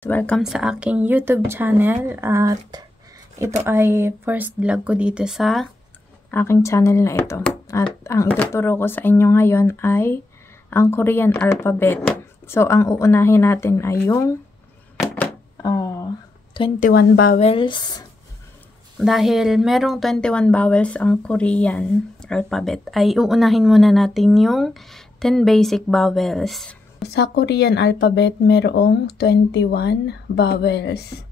Welcome sa aking YouTube channel at ito ay first vlog ko dito sa aking channel na ito. At ang ituturo ko sa inyo ngayon ay ang Korean alphabet. So, ang uunahin natin ay yung 21 vowels. Dahil merong 21 vowels ang Korean alphabet, ay uunahin muna natin yung 10 basic vowels. Sa Korean alphabet, merong 21 vowels.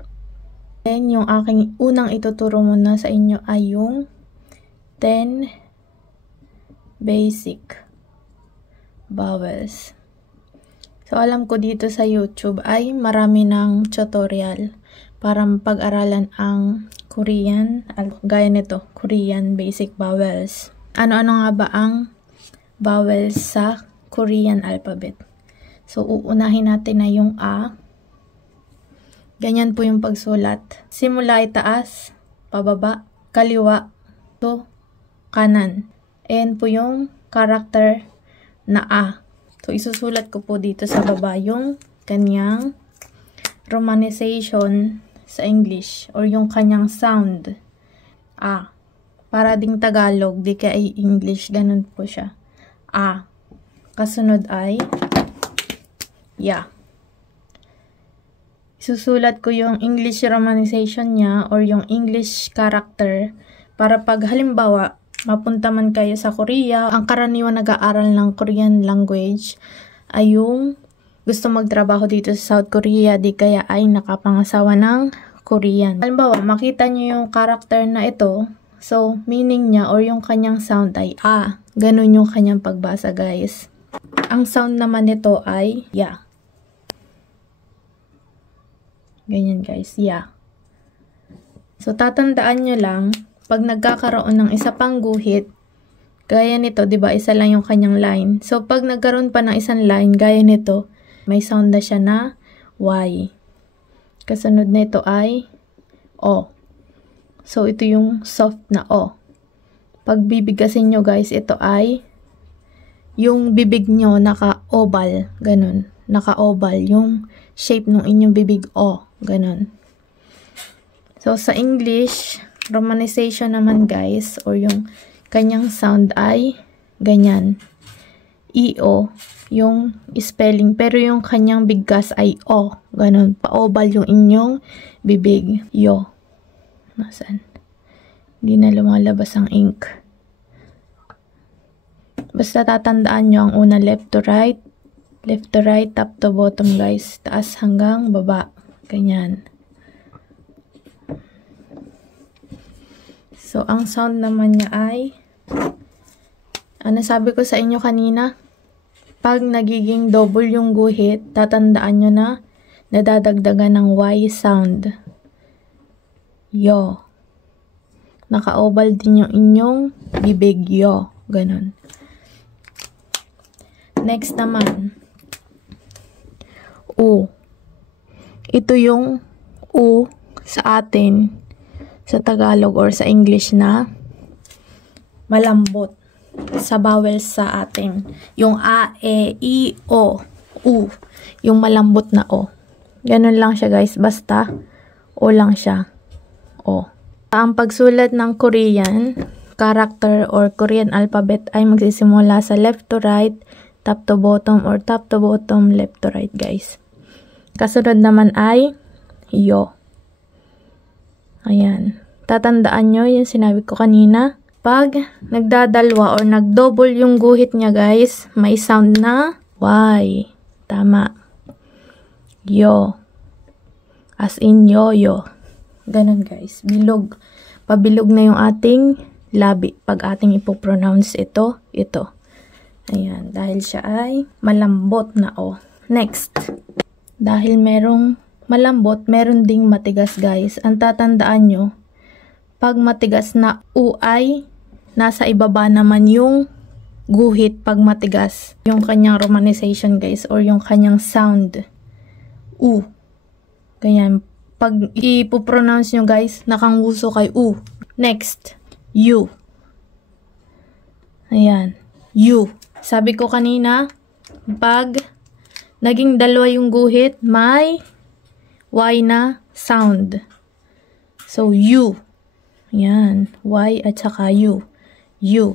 Then, yung aking unang ituturo muna sa inyo ay yung 10 basic vowels. So, alam ko dito sa YouTube ay marami ng tutorial para pag-aralan ang Korean, gaya nito, Korean basic vowels. Ano-ano nga ba ang vowels sa Korean alphabet? So, uunahin natin na yung A. Ganyan po yung pagsulat. Simula itaas, pababa, kaliwa, to kanan. Ayan po yung character na A. So, isusulat ko po dito sa baba yung kanyang romanization sa English or yung kanyang sound. A. Para ding Tagalog, di kaya English, ganun po siya. A. Kasunod ay ya. Isusulat ko yung English romanization niya or yung English character para pag halimbawa mapunta man kayo sa Korea, ang karaniwan nag-aaral ng Korean language ay yung gusto magtrabaho dito sa South Korea, di kaya ay nakapangasawa ng Korean. Halimbawa, makita nyo yung character na ito, so meaning niya or yung kanyang sound ay A. Ganun yung kanyang pagbasa, guys. Ang sound naman nito ay ya. Ganyan, guys, ya. So, tatandaan nyo lang, pag nagkakaroon ng isa pang guhit, gaya nito, di ba, isa lang yung kanyang line. So, pag nagkaroon pa ng isang line, gaya nito, may sound na siya na Y. Kasunod nito ay O. So, ito yung soft na O. Pag bibigasin nyo, guys, ito ay yung bibig nyo naka-oval. Ganun. Naka-oval. Yung shape ng inyong bibig O. Ganun. So, sa English, romanization naman, guys, or yung kanyang sound ay ganyan. E-O, yung spelling. Pero yung kanyang bigkas ay O. Ganun. Pa-oval yung inyong bibig. Yo. Nasaan? Hindi na lumalabas ang ink. Basta tatandaan nyo ang una left to right, top to bottom, guys. Taas hanggang baba. Ganyan. So, ang sound naman niya ay, ano sabi ko sa inyo kanina? Pag nagiging double yung guhit, tatandaan nyo na nadadagdagan ng Y sound. Yo. Naka-oval din yung inyong bibig. Yo. Ganon. Next naman, U. Ito yung U sa atin, sa Tagalog or sa English na malambot sa vowels sa atin. Yung A, E, I, O, U. Yung malambot na O. Ganun lang siya, guys. Basta O lang siya. O. Ang pagsulat ng Korean character or Korean alphabet ay magsisimula sa left to right, top to bottom, or top to bottom, left to right, guys. Kasunod naman ay yo. Ayan. Tatandaan nyo yung sinabi ko kanina. Pag nagdadalwa or nagdouble yung guhit niya, guys, may sound na Y. Tama. Yo. As in yo-yo. Ganun, guys. Bilog. Pabilog na yung ating labi pag ating ipopronounce ito. Ayan. Dahil siya ay malambot na O. Next. Dahil merong malambot, meron ding matigas, guys. Ang tatandaan nyo, pag matigas na U ay nasa ibaba naman yung guhit pag matigas. Yung kanyang romanization, guys, or yung kanyang sound. U. Ganyan. Pag ipopronounce nyo, guys, nakanguso kay U. Next. U. Ayan. U. Sabi ko kanina, pag naging dalawa yung guhit, may Y na sound. So, U. Yan. Y at saka U. U.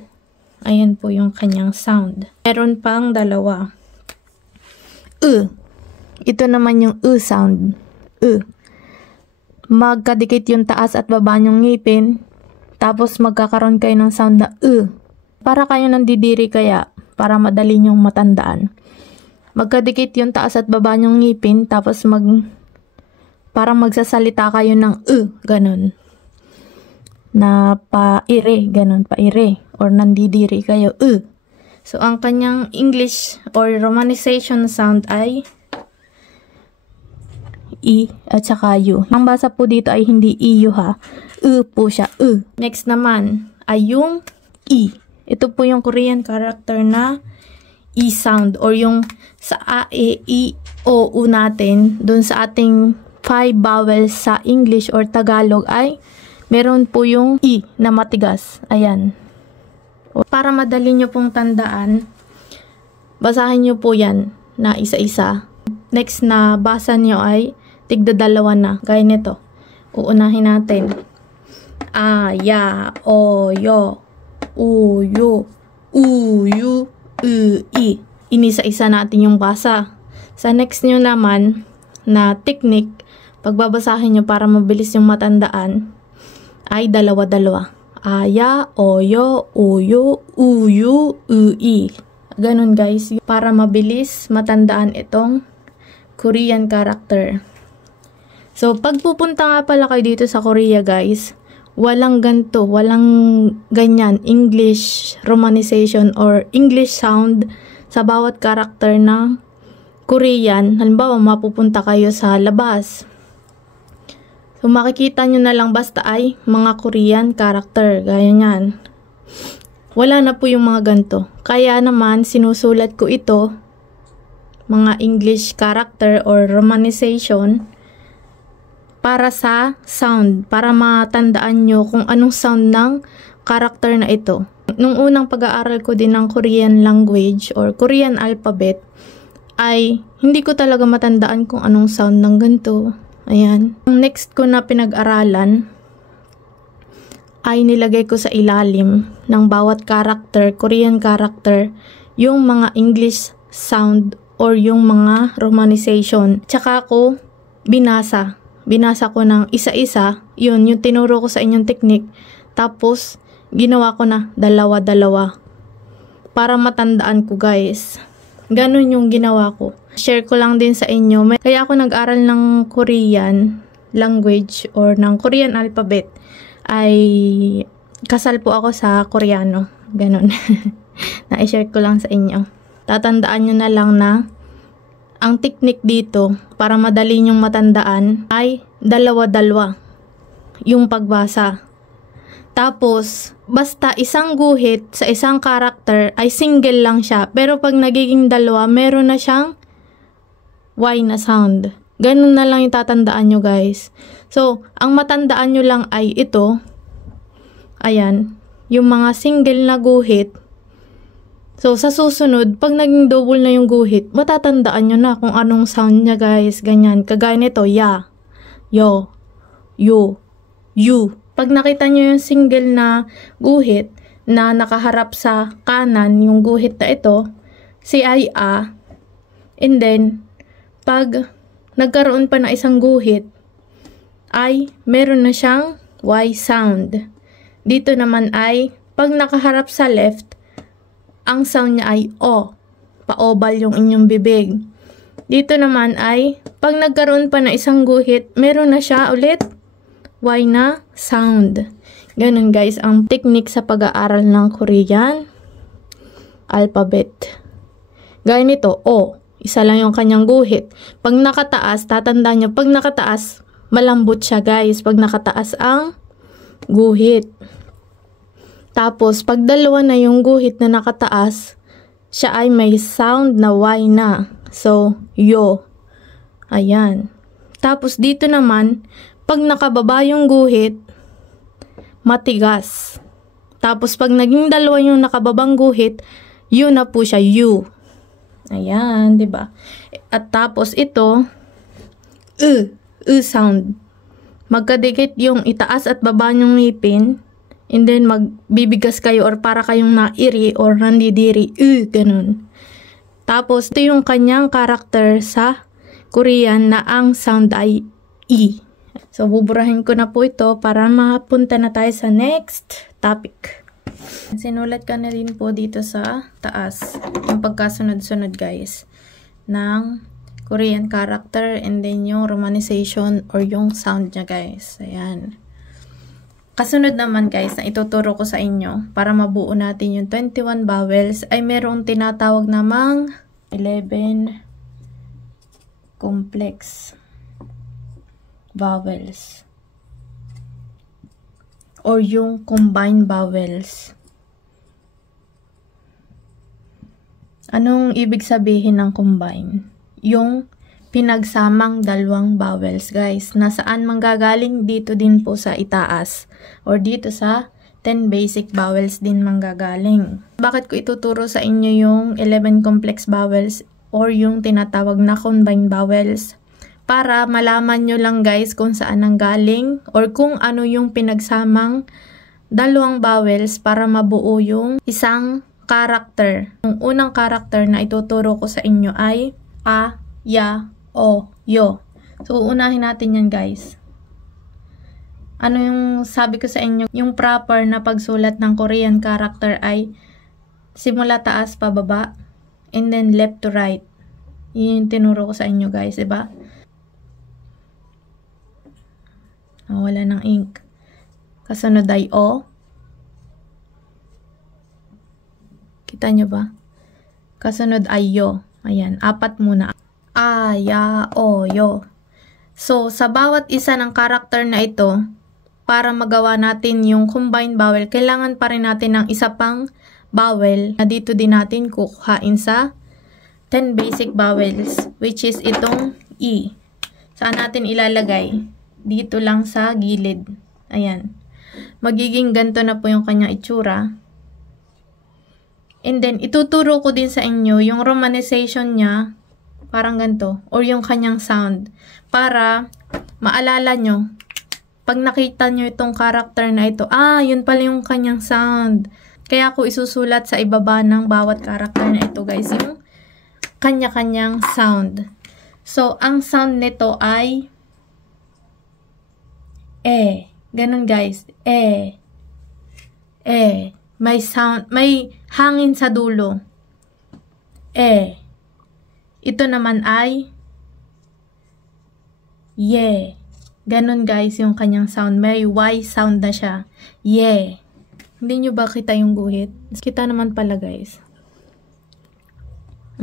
Ayan po yung kanyang sound. Meron pang dalawa. Ito naman yung sound. Magkadikit yung taas at baba nyong ngipin. Tapos magkakaroon kayo ng sound na Para kayo nandidiri kaya, para madali nyong matandaan. Magkadikit yung taas at baba nyong ngipin, tapos parang magsasalita kayo ng ganun. Na paire, ganun, paire. Or nandidiri kayo, So, ang kanyang English or romanization sound ay I at saka U. Ang basa po dito ay hindi EU ha. Po siya, Next naman ay yung I. Ito po yung Korean character na I sound or yung sa A, E, I, O, U natin, dun sa ating 5 vowels sa English or Tagalog ay meron po yung I na matigas. Ayan. Para madali nyo pong tandaan, basahin nyo po yan na isa-isa. Next na basa nyo ay tigda-dalawa na. Gaya nito. Uunahin natin. A, ya, o, yo, u, yu, I. Inisa-isa natin yung basa. Sa next nyo naman na technique, pagbabasahin nyo para mabilis yung matandaan, ay dalawa-dalawa. Aya, oyo, uyu, I. Ganun guys, para mabilis matandaan itong Korean character. So, pag pupunta nga pala kayo dito sa Korea guys, walang ganto, walang ganyan, English romanization or English sound sa bawat character ng Korean. Halimbawa, mapupunta kayo sa labas. So, makikita nyo na lang basta ay mga Korean character. Gaya nyan. Wala na po yung mga ganito. Kaya naman, sinusulat ko ito, mga English character or romanization, para sa sound. Para matandaan nyo kung anong sound ng character na ito. Nung unang pag-aaral ko din ng Korean language or Korean alphabet, ay hindi ko talaga matandaan kung anong sound ng ganito. Ayan. Ang next ko na pinag-aralan ay nilagay ko sa ilalim ng bawat character, Korean character, yung mga English sound or yung mga romanization. Tsaka ko binasa. Binasa ko ng isa-isa. Yun, yung tinuro ko sa inyong technique. Tapos, ginawa ko na dalawa-dalawa. Para matandaan ko guys. Ganun yung ginawa ko. Share ko lang din sa inyo. Kaya ako nag-aral ng Korean language or ng Korean alphabet ay kasal po ako sa Koreano. Ganun. Na-share ko lang sa inyo. Tatandaan nyo na lang na ang technique dito para madali nyong matandaan ay dalawa-dalawa yung pagbasa. Tapos, basta isang guhit sa isang character ay single lang siya. Pero pag nagiging dalawa, meron na siyang Y na sound. Ganun na lang yung tatandaan nyo guys. So, ang matandaan nyo lang ay ito. Ayan. Yung mga single na guhit. So, sa susunod, pag naging double na yung guhit, matatandaan nyo na kung anong sound niya guys. Ganyan. Kagaya nito, ya, yo, yu, yu. Pag nakita nyo yung single na guhit na nakaharap sa kanan, yung guhit na ito, si ay a. And then, pag nagkaroon pa na isang guhit, ay meron na siyang Y sound. Dito naman ay, pag nakaharap sa left, ang sound niya ay O. Pa-oval yung inyong bibig. Dito naman ay, pag nagkaroon pa na isang guhit, meron na siya ulit Y na sound. Ganun guys, ang technique sa pag-aaral ng Korean alphabet. Gaya nito, O. Isa lang yung kanyang guhit. Pag nakataas, tatandaan nyo, pag nakataas, malambot siya guys. Pag nakataas ang guhit. Tapos, pag dalawa na yung guhit na nakataas, siya ay may sound na Y na. So, yo. Ayan. Tapos, dito naman, pag nakababa yung guhit, matigas. Tapos, pag naging dalawa yung nakababang guhit, yun na po siya, U. Ayan, 'di ba? At tapos ito, sound. Magkadikit yung itaas at baba nyong ngipin. And then magbibigas kayo or para kayong nairi or nandidiri. Ganun. Tapos ito yung kanyang karakter sa Korean na ang sound ay E. So buburahin ko na po ito para mapunta na tayo sa next topic. Sinulat ka na rin po dito sa taas yung pagkasunod-sunod guys ng Korean character and then yung romanization or yung sound niya guys. Ayan. Kasunod naman guys na ituturo ko sa inyo para mabuo natin yung 21 vowels ay merong tinatawag namang 11 complex vowels or yung combined vowels. Anong ibig sabihin ng combine? Yung pinagsamang dalawang vowels guys. Nasaan manggagaling? Dito din po sa itaas or dito sa 10 basic vowels din manggagaling. Bakit ko ituturo sa inyo yung 11 complex vowels or yung tinatawag na combined vowels? Para malaman nyo lang guys kung saan nanggaling or kung ano yung pinagsamang dalawang vowels para mabuo yung isang character. Yung unang character na ituturo ko sa inyo ay A, Ya, O, Yo. So, unahin natin yan guys. Ano yung sabi ko sa inyo? Yung proper na pagsulat ng Korean character ay simula taas pa baba and then left to right. Yun yung tinuro ko sa inyo guys, diba? Wala ng ink. Kasunod ay O. Kita nyo ba? Kasunod ay Yo. Ayan, 4 muna. A, Ya, O, Yo. So, sa bawat isa ng character na ito, para magawa natin yung combined vowel, kailangan pa rin natin ng isa pang vowel na dito din natin kukuhain sa 10 basic vowels, which is itong E. Saan natin ilalagay? Dito lang sa gilid. Ayan. Magiging ganito na po yung kanyang itsura. And then, ituturo ko din sa inyo yung romanization niya, parang ganito, or yung kanyang sound. Para maalala nyo, pag nakita nyo itong character na ito, yun pala yung kanyang sound. Kaya ako isusulat sa ibaba ng bawat character na ito guys, yung kanya-kanyang sound. So, ang sound nito ay E. Ganun guys. E. E. May sound, may hangin sa dulo. E. Ito naman ay Ye. Ganun guys yung kanyang sound. May Y sound na siya. Ye. Hindi nyo ba kita yung guhit? Kita naman pala guys.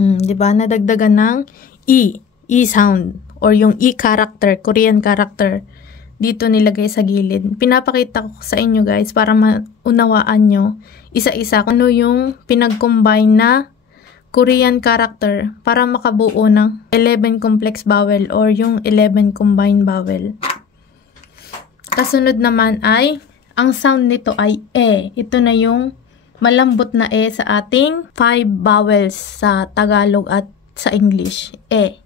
Diba? Nadagdagan ng E. E sound. Or yung E character. Korean character. Dito nilagay sa gilid. Pinapakita ko sa inyo guys para maunawaan nyo isa-isa kung ano yung pinag-combine na Korean character para makabuo ng 11 complex vowel or yung 11 combined vowel. Kasunod naman ay, ang sound nito ay E. Ito na yung malambot na E sa ating 5 vowels sa Tagalog at sa English. E.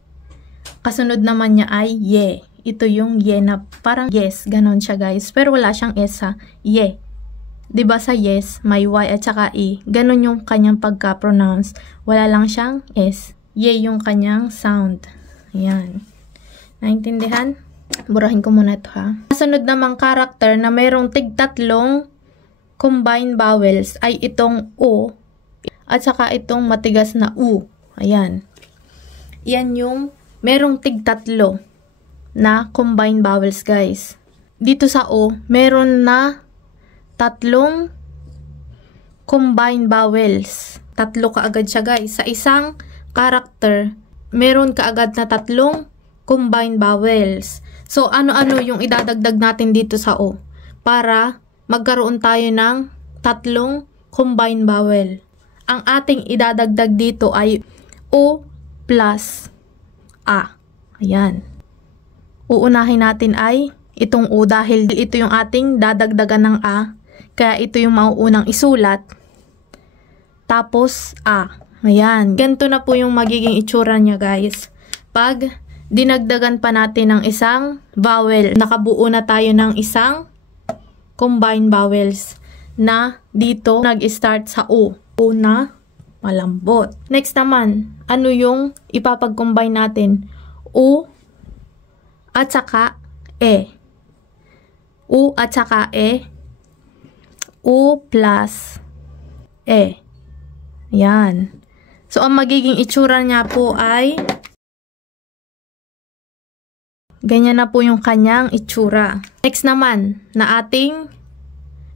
Kasunod naman niya ay Ye. Ito yung Ye na parang yes, ganon siya guys. Pero wala siyang S ha. Ye. Diba sa yes, may Y at saka E. Ganon yung kanyang pagka-pronounce. Wala lang siyang S. Ye yung kanyang sound. Ayan. Naintindihan? Burahin ko muna ito ha. Kasunod namang character na mayroong tig-tatlong combined vowels ay itong O at saka itong matigas na U. Ayan. Yan yung mayroong tig-tatlo na combined vowels guys. Dito sa O, meron na 3 combined vowels. 3 kaagad siya guys. Sa isang character, meron kaagad na 3 combined vowels. So, ano-ano yung idadagdag natin dito sa O? Para magkaroon tayo ng 3 combined vowel. Ang ating idadagdag dito ay O plus A. Ayan. Uunahin natin ay itong O dahil ito yung ating dadagdagan ng A. Kaya ito yung mauunang isulat. Tapos A. Ayan. Ganito na po yung magiging itsura niya guys. Pag dinagdagan pa natin ng isang vowel. Nakabuo na tayo ng isang combined vowels na dito nag-start sa U. U na malambot. Next naman, ano yung ipapag-combine natin? U at saka E. U at saka E. U plus E. Yan. So, ang magiging itsura niya po ay ganyan na po yung kanyang itsura. Next naman, na ating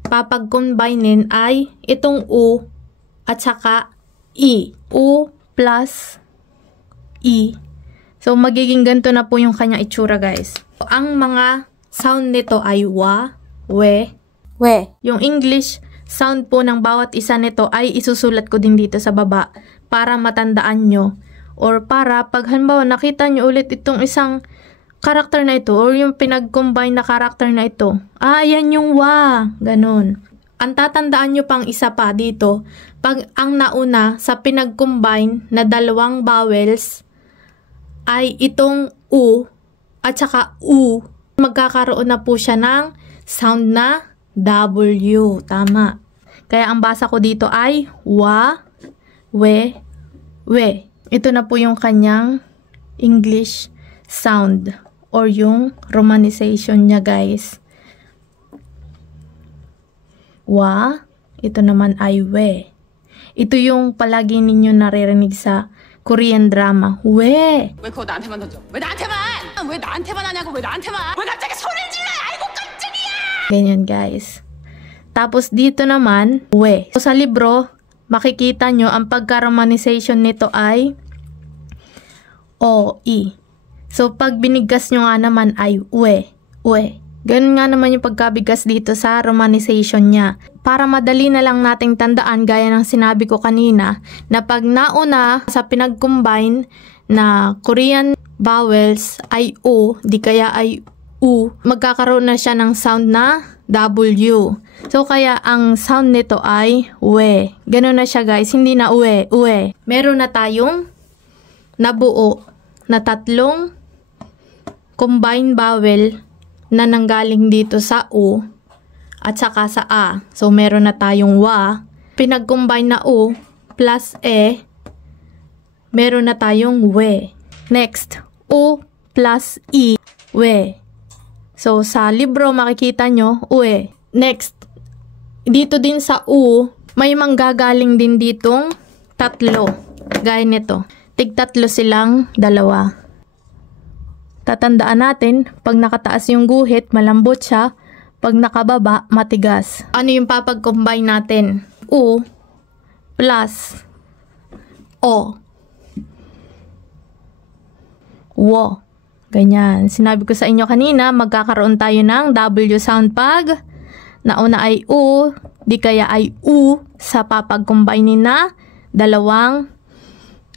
papag-combinein ay itong U at saka E. U plus E. So, magiging ganito na po yung kanyang itsura, guys. So, ang mga sound nito ay wa, we, we. Yung English sound po ng bawat isa nito ay isusulat ko din dito sa baba para matandaan nyo. Or para pag halimbawa nakita nyo ulit itong isang karakter na ito or yung pinag-combine na karakter na ito. Ah, yan yung wa. Ganun. Ang tatandaan nyo pang isa pa dito, pag ang nauna sa pinag-combine na dalawang vowels ay itong U at saka U, magkakaroon na po siya ng sound na W. Tama. Kaya ang basa ko dito ay wa, we, we. Ito na po yung kanyang English sound or yung romanization niya, guys. Wa, ito naman ay we. Ito yung palagi ninyo naririnig sa Korean drama. We. 왜 그거 나한테만 던져? 왜 나한테만? 왜 나한테만 하냐고? 왜 나한테만? 왜 갑자기 소리를 질러? 아이고 깜짝이야! Ganyan, guys. Tapos dito naman, we. So, sa libro, makikita nyo ang pagka-romanization nito ay o, i. So, pag binigkas nyo nga naman ay we, we. Ganun nga naman yung pagkabigas dito sa romanization niya. Para madali na lang nating tandaan, gaya ng sinabi ko kanina, na pag nauna sa pinag-combine na Korean vowels ay O, di kaya ay U, magkakaroon na siya ng sound na W. So, kaya ang sound nito ay we. Ganun na siya, guys. Hindi na uwe, uwe. Meron na tayong nabuo na tatlong combined vowel na nanggaling dito sa U at saka sa A. So, meron na tayong wa. Pinag-combine na U plus E, meron na tayong we. Next, U plus E, we. So, sa libro makikita nyo, we. Next, dito din sa U, may manggagaling din ditong tatlo. Gaya nito. Tig-tatlo silang dalawa. Tatandaan natin, pag nakataas yung guhit, malambot siya. Pag nakababa, matigas. Ano yung papag-combine natin? U plus O. Wo. Ganyan. Sinabi ko sa inyo kanina, magkakaroon tayo ng W sound pag nauna ay U, di kaya ay U sa papag-combine na dalawang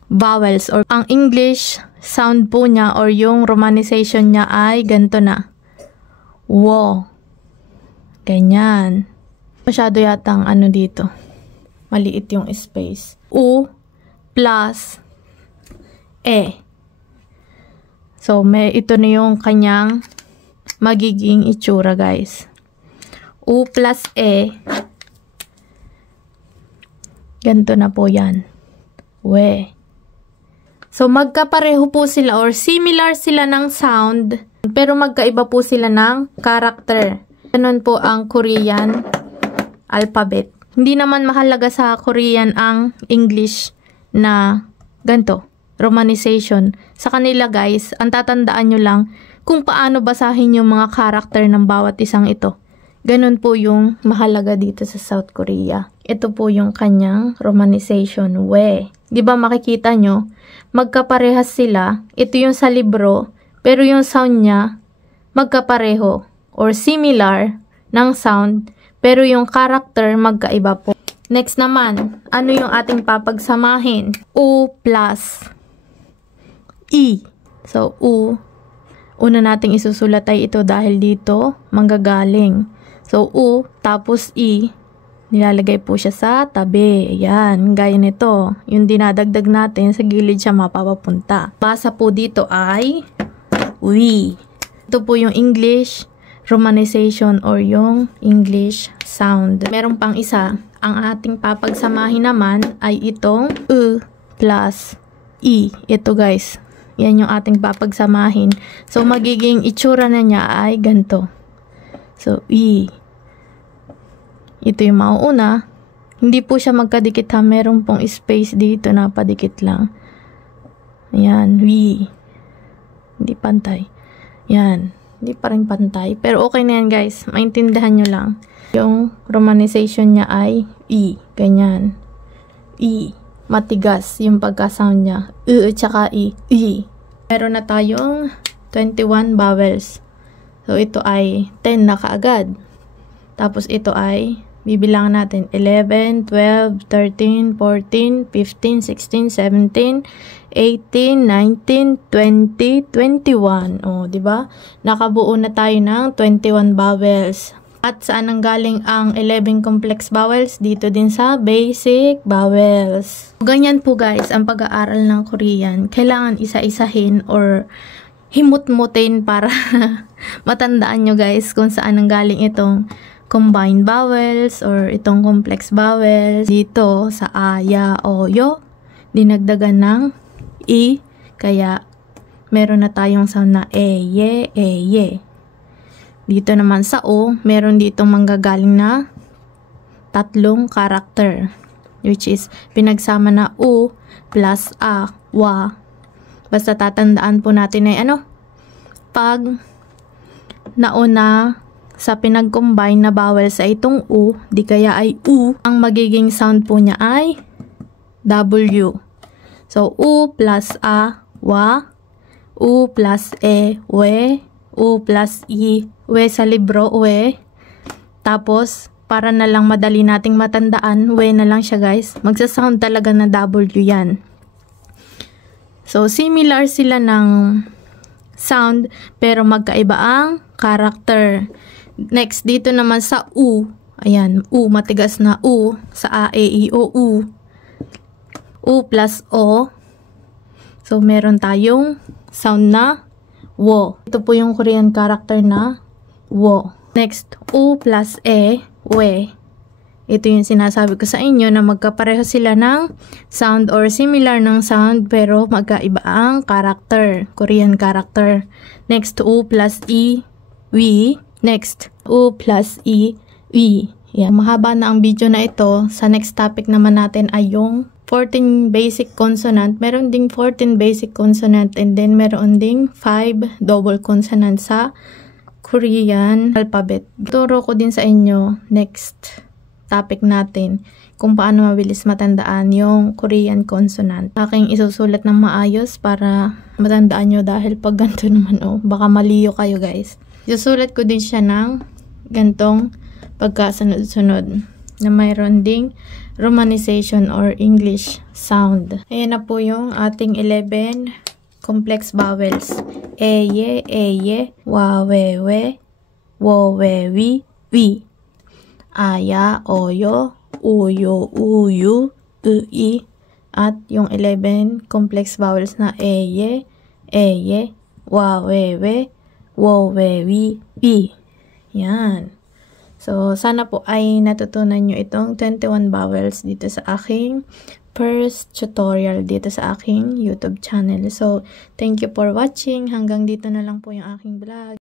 vowels. Or ang English sound po niya or yung romanization niya ay ganito na. Wo. Ganyan. Masyado yatang ano dito. Maliit yung space. U plus E. So, ito na yung kanyang magiging itsura, guys. U plus E. Ganito na po yan. We. So, magkapareho po sila or similar sila ng sound, pero magkaiba po sila ng character. Ganun po ang Korean alphabet. Hindi naman mahalaga sa Korean ang English na ganito, romanization. Sa kanila, guys, ang tatandaan nyo lang kung paano basahin yung mga character ng bawat isang ito. Ganun po yung mahalaga dito sa South Korea. Ito po yung kanyang romanization, we. Di ba makikita nyo? Magkaparehas sila. Ito yung sa libro, pero yung sound niya magkapareho or similar ng sound, pero yung character magkaiba po. Next naman, ano yung ating papagsamahin? U plus E. So, U. Una nating isusulat ay ito dahil dito manggagaling. So, U tapos E. Nilalagay po siya sa tabi. Ayan, gaya nito. Yung dinadagdag natin, sa gilid siya mapapapunta. Basa po dito ay we. Ito po yung English romanization or yung English sound. Meron pang isa. Ang ating papagsamahin naman ay itong plus e. Ito guys. Yan yung ating papagsamahin. So, magiging itsura na niya ay ganito. So, e. Ito yung mauuna. Hindi po siya magkadikit ha. Meron pong space dito na padikit lang. Ayan. We. Hindi pantay. Yan. Hindi pa rin pantay. Pero okay na yan guys. Maintindihan nyo lang. Yung romanization niya ay E. Ganyan. E. Matigas yung pagka-sound niya. Tsaka E. E. Meron na tayong 21 vowels. So, ito ay 10 na kaagad. Tapos, ito ay bibilangan natin 11, 12, 13, 14, 15, 16, 17, 18, 19, 20, 21. O, di ba? Nakabuo na tayo ng 21 vowels. At saan nanggaling ang 11 complex vowels? Dito din sa basic vowels. Ganyan po guys ang pag-aaral ng Korean. Kailangan isa-isahin or himut-mutin para matandaan nyo guys kung saan nanggaling itong combined vowels or itong complex vowels. Dito sa aya o yo, dinagdagan ng e, kaya meron na tayong sound na ye, ye. Dito naman sa o, meron ditong manggagaling na tatlong character, which is pinagsama na u plus a, wa. Basta tatandaan po natin ay ano, pag nauna sa pinag-combine na vowel sa itong u, di kaya ay u, ang magiging sound po niya ay w. So, u plus a, wa, u plus e, we, u plus i, we sa libro, we. Tapos, para na lang madali nating matandaan, we na lang siya guys. Magsasound talaga na w yan. So, similar sila ng sound, pero magkaiba ang character. Next, dito naman sa u. Ayan, u, matigas na u. Sa a, e, i, o, u. U plus o. So, meron tayong sound na wo. Ito po yung Korean character na wo. Next, u plus e, we. Ito yung sinasabi ko sa inyo na magkapareho sila ng sound or similar ng sound pero magkaiba ang character. Korean character. Next, u plus e, we. Next, u plus e, we. Yan. Mahaba na ang video na ito. Sa next topic naman natin ay yung 14 basic consonant. Meron ding 14 basic consonant and then meron ding 5 double consonant sa Korean alphabet. Turo ko din sa inyo next topic natin kung paano mabilis matandaan yung Korean consonant. Aking isusulat ng maayos para matandaan nyo dahil pag ganito naman baka maliyo kayo guys. Isusulat ko din siya ng gantong pagkasunod-sunod na mayroon ding romanization or English sound. Ayan na po yung ating 11 complex vowels. Eye, wa, we, wo, we, wi. Aya, oyo, uyo, uyu, ui. At yung 11 complex vowels na eye, wa, we, wo, we, wi. Yan. So, sana po ay natutunan nyo itong 21 vowels dito sa aking first tutorial dito sa aking YouTube channel. So, thank you for watching. Hanggang dito na lang po yung aking vlog.